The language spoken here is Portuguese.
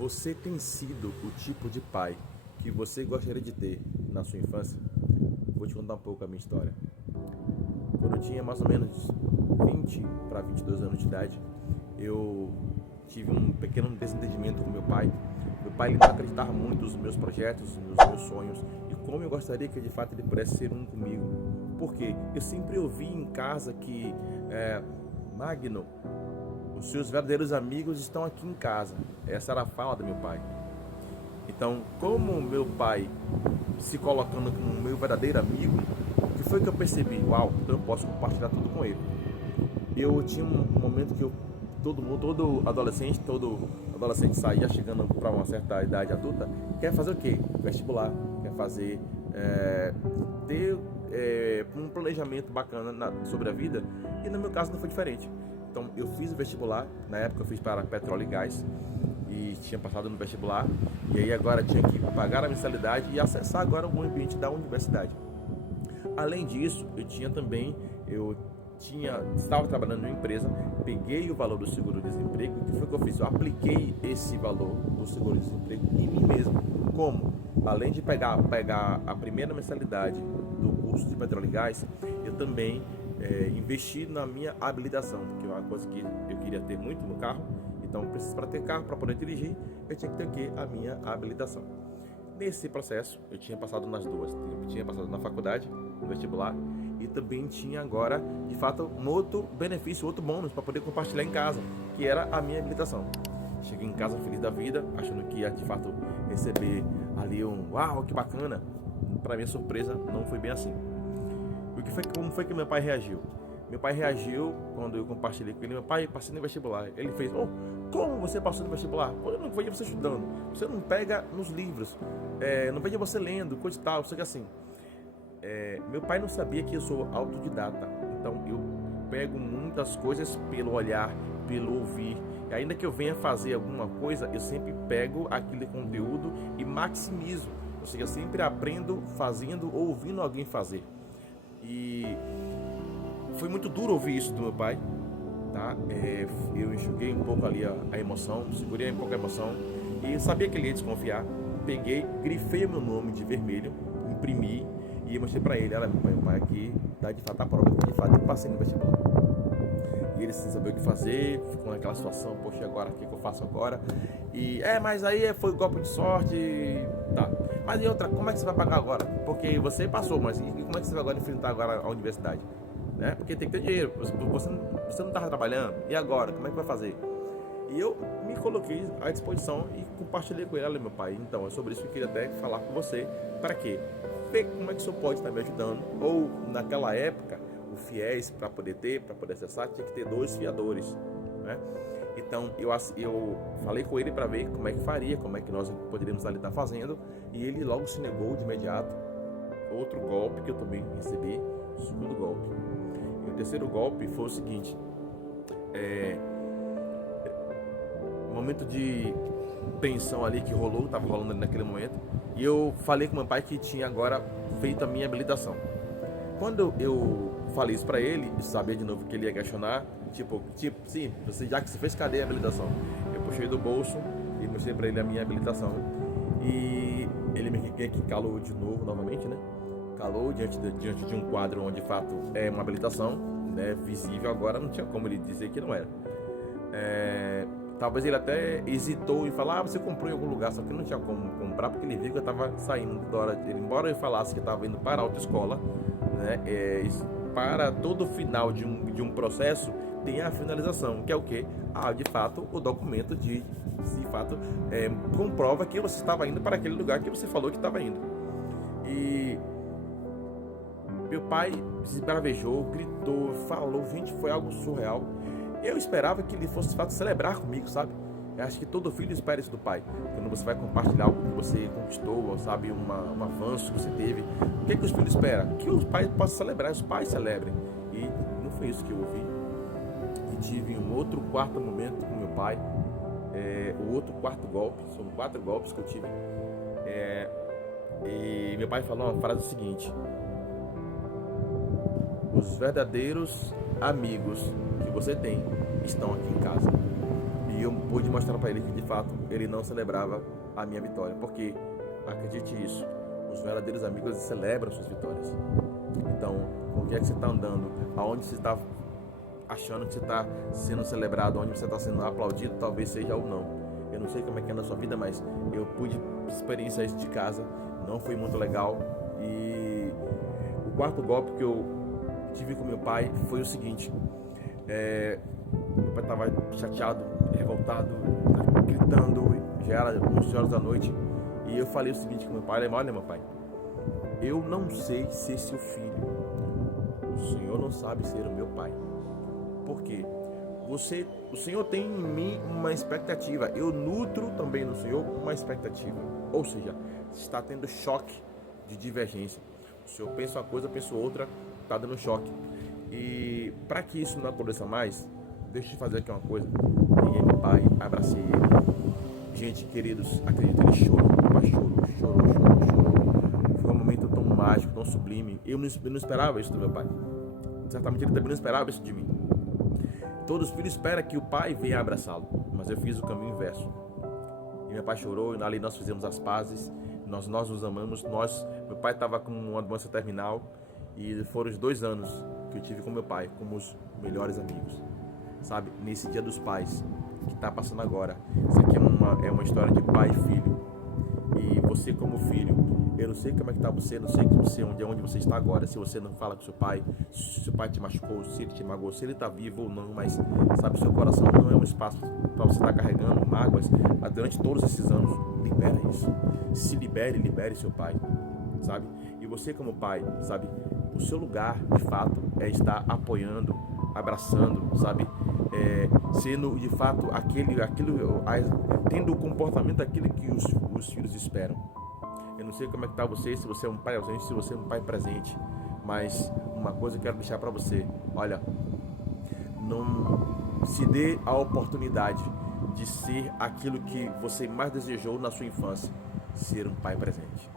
Você tem sido o tipo de pai que você gostaria de ter na sua infância? Vou te contar um pouco a minha história. Quando eu tinha mais ou menos 20 para 22 anos de idade, eu tive um pequeno desentendimento com meu pai. Meu pai ele não acreditava muito nos meus projetos, nos meus sonhos e como eu gostaria que de fato ele pudesse ser um comigo. Por quê? Eu sempre ouvi em casa que Magno, os seus verdadeiros amigos estão aqui em casa. Essa era a fala do meu pai. Então, como meu pai se colocando como meu verdadeiro amigo, o que foi que eu percebi? Uau, então eu posso compartilhar tudo com ele. Eu tinha um momento que todo adolescente saía chegando para uma certa idade adulta, quer fazer o quê? Vestibular, quer fazer, ter um planejamento bacana sobre a vida, e no meu caso não foi diferente. Então eu fiz o vestibular, na época eu fiz para petróleo e gás, e tinha passado no vestibular, e aí agora tinha que pagar a mensalidade e acessar agora o ambiente da universidade. Além disso, eu estava trabalhando em uma empresa, peguei o valor do seguro-desemprego, o que foi que eu fiz? Eu apliquei esse valor do seguro-desemprego em mim mesmo. Como? Além de pegar a primeira mensalidade do curso de petróleo e gás, eu também investi na minha habilitação, que é uma coisa que eu queria ter muito no carro. Então, para ter carro, para poder dirigir, eu tinha que ter o quê? A minha habilitação. Nesse processo, eu tinha passado nas duas. Eu tinha passado na faculdade, no vestibular, e também tinha agora, de fato, um outro benefício, outro bônus para poder compartilhar em casa, que era a minha habilitação. Cheguei em casa feliz da vida, achando que ia, de fato, receber ali uau, que bacana. Para minha surpresa, não foi bem assim. Como foi que meu pai reagiu? Meu pai reagiu quando eu compartilhei com ele. Meu pai, passei no vestibular. Ele fez, como você passou no vestibular? Eu não vejo você estudando. Você não pega nos livros. Não vejo você lendo, coisa e tal. Só que assim, meu pai não sabia que eu sou autodidata. Então eu pego muitas coisas pelo olhar, pelo ouvir. E ainda que eu venha fazer alguma coisa, eu sempre pego aquele conteúdo e maximizo. Ou seja, sempre aprendo fazendo ou ouvindo alguém fazer. E foi muito duro ouvir isso do meu pai, tá? Eu enxuguei um pouco ali a emoção, segurei um pouco a emoção e sabia que ele ia desconfiar. Peguei, grifei o meu nome de vermelho, imprimi e mostrei pra ele. Olha, meu pai aqui tá de fato a prova que de fato eu passei no vestibular. E ele sem saber o que fazer, ficou naquela situação, poxa, agora o que eu faço agora? E mas aí foi golpe de sorte, tá. Mas e outra, como é que você vai pagar agora? Porque você passou, mas e como é que você vai agora enfrentar agora a universidade? Né? Porque tem que ter dinheiro, você não estava trabalhando, e agora, como é que vai fazer? E eu me coloquei à disposição e compartilhei com ele. Olha, meu pai, então é sobre isso que eu queria até falar com você. Para quê? Ver como é que o senhor pode estar me ajudando. Ou naquela época, o FIES, para poder acessar, tinha que ter 2 fiadores, né? Então eu falei com ele para ver como é que faria, como é que nós poderíamos ali estar fazendo, e ele logo se negou de imediato. Outro golpe que eu também recebi, o segundo golpe. E o terceiro golpe foi o seguinte: momento de tensão ali que estava rolando ali naquele momento, e eu falei com meu pai que tinha agora feito a minha habilitação. Quando eu falei isso pra ele, e sabia de novo que ele ia questionar, tipo, sim, já que você fez, cadê a habilitação? Eu puxei do bolso e mostrei pra ele a minha habilitação, e ele meio que calou de novo, novamente, né? Calou diante de um quadro onde de fato é uma habilitação, né, visível. Agora não tinha como ele dizer que não era. Talvez ele até hesitou em falar, você comprou em algum lugar, só que não tinha como comprar, porque ele viu que eu estava saindo da hora dele. Embora eu falasse que estava indo para a autoescola, né, para todo final de um processo tem a finalização, que é o quê? De fato, o documento de fato comprova que você estava indo para aquele lugar que você falou que estava indo. E meu pai se esbravejou, gritou, falou, gente, foi algo surreal. Eu esperava que ele fosse de fato celebrar comigo, sabe? Eu acho que todo filho espera isso do pai. Quando você vai compartilhar algo que você conquistou, sabe, um avanço que você teve, o que os filhos esperam? Que os pais possam celebrar, os pais celebrem. E não foi isso que eu ouvi. E tive um outro quarto momento com meu pai, o outro quarto golpe, são 4 golpes que eu tive. E meu pai falou uma frase seguinte: os verdadeiros amigos que você tem estão aqui em casa. E E eu pude mostrar para ele que de fato ele não celebrava a minha vitória, porque acredite isso, os verdadeiros amigos celebram suas vitórias. Então, com o que é que você está andando? Aonde você está achando que você está sendo celebrado? Onde você está sendo aplaudido? Talvez seja ou não. Eu não sei como é que é na sua vida, mas eu pude experienciar isso de casa. Não foi muito legal. E o quarto golpe que eu tive com meu pai foi o seguinte. Meu pai estava chateado, revoltado, gritando. Já era 11 horas da noite. E eu falei o seguinte com meu pai: olha, meu pai, eu não sei ser seu filho. O Senhor não sabe ser o meu pai. Por quê? O Senhor tem em mim uma expectativa. Eu nutro também no Senhor uma expectativa. Ou seja, está tendo choque de divergência. O Senhor pensa uma coisa, pensa outra, está dando choque. E para que isso não aconteça mais, deixa eu fazer aqui uma coisa. Peguei meu pai, abracei ele. Gente, queridos, acredito, ele chorou. O pai chorou. Foi um momento tão mágico, tão sublime. Eu não esperava isso do meu pai. Certamente ele também não esperava isso de mim. Todos os filhos esperam que o pai venha abraçá-lo, mas eu fiz o caminho inverso. E meu pai chorou, e ali nós fizemos as pazes, nós nos amamos. Meu pai estava com uma doença terminal e foram os 2 anos que eu tive com meu pai, como os melhores amigos. Sabe, nesse Dia dos Pais que está passando agora, isso aqui é uma história de pai e filho. E você como filho, eu não sei como é que está você, não sei onde você está agora, se você não fala com seu pai, se seu pai te machucou, se ele te magoou, se ele está vivo ou não, mas sabe, seu coração não é um espaço para você estar carregando mágoas durante todos esses anos. Libera isso, se libere seu pai, sabe? E você como pai, sabe, o seu lugar de fato é estar apoiando, abraçando, sabe, sendo de fato tendo o comportamento daquilo que os filhos esperam. Eu não sei como é que está você, se você é um pai ausente, se você é um pai presente, mas uma coisa eu quero deixar para você: olha, não se dê a oportunidade de ser aquilo que você mais desejou na sua infância, ser um pai presente.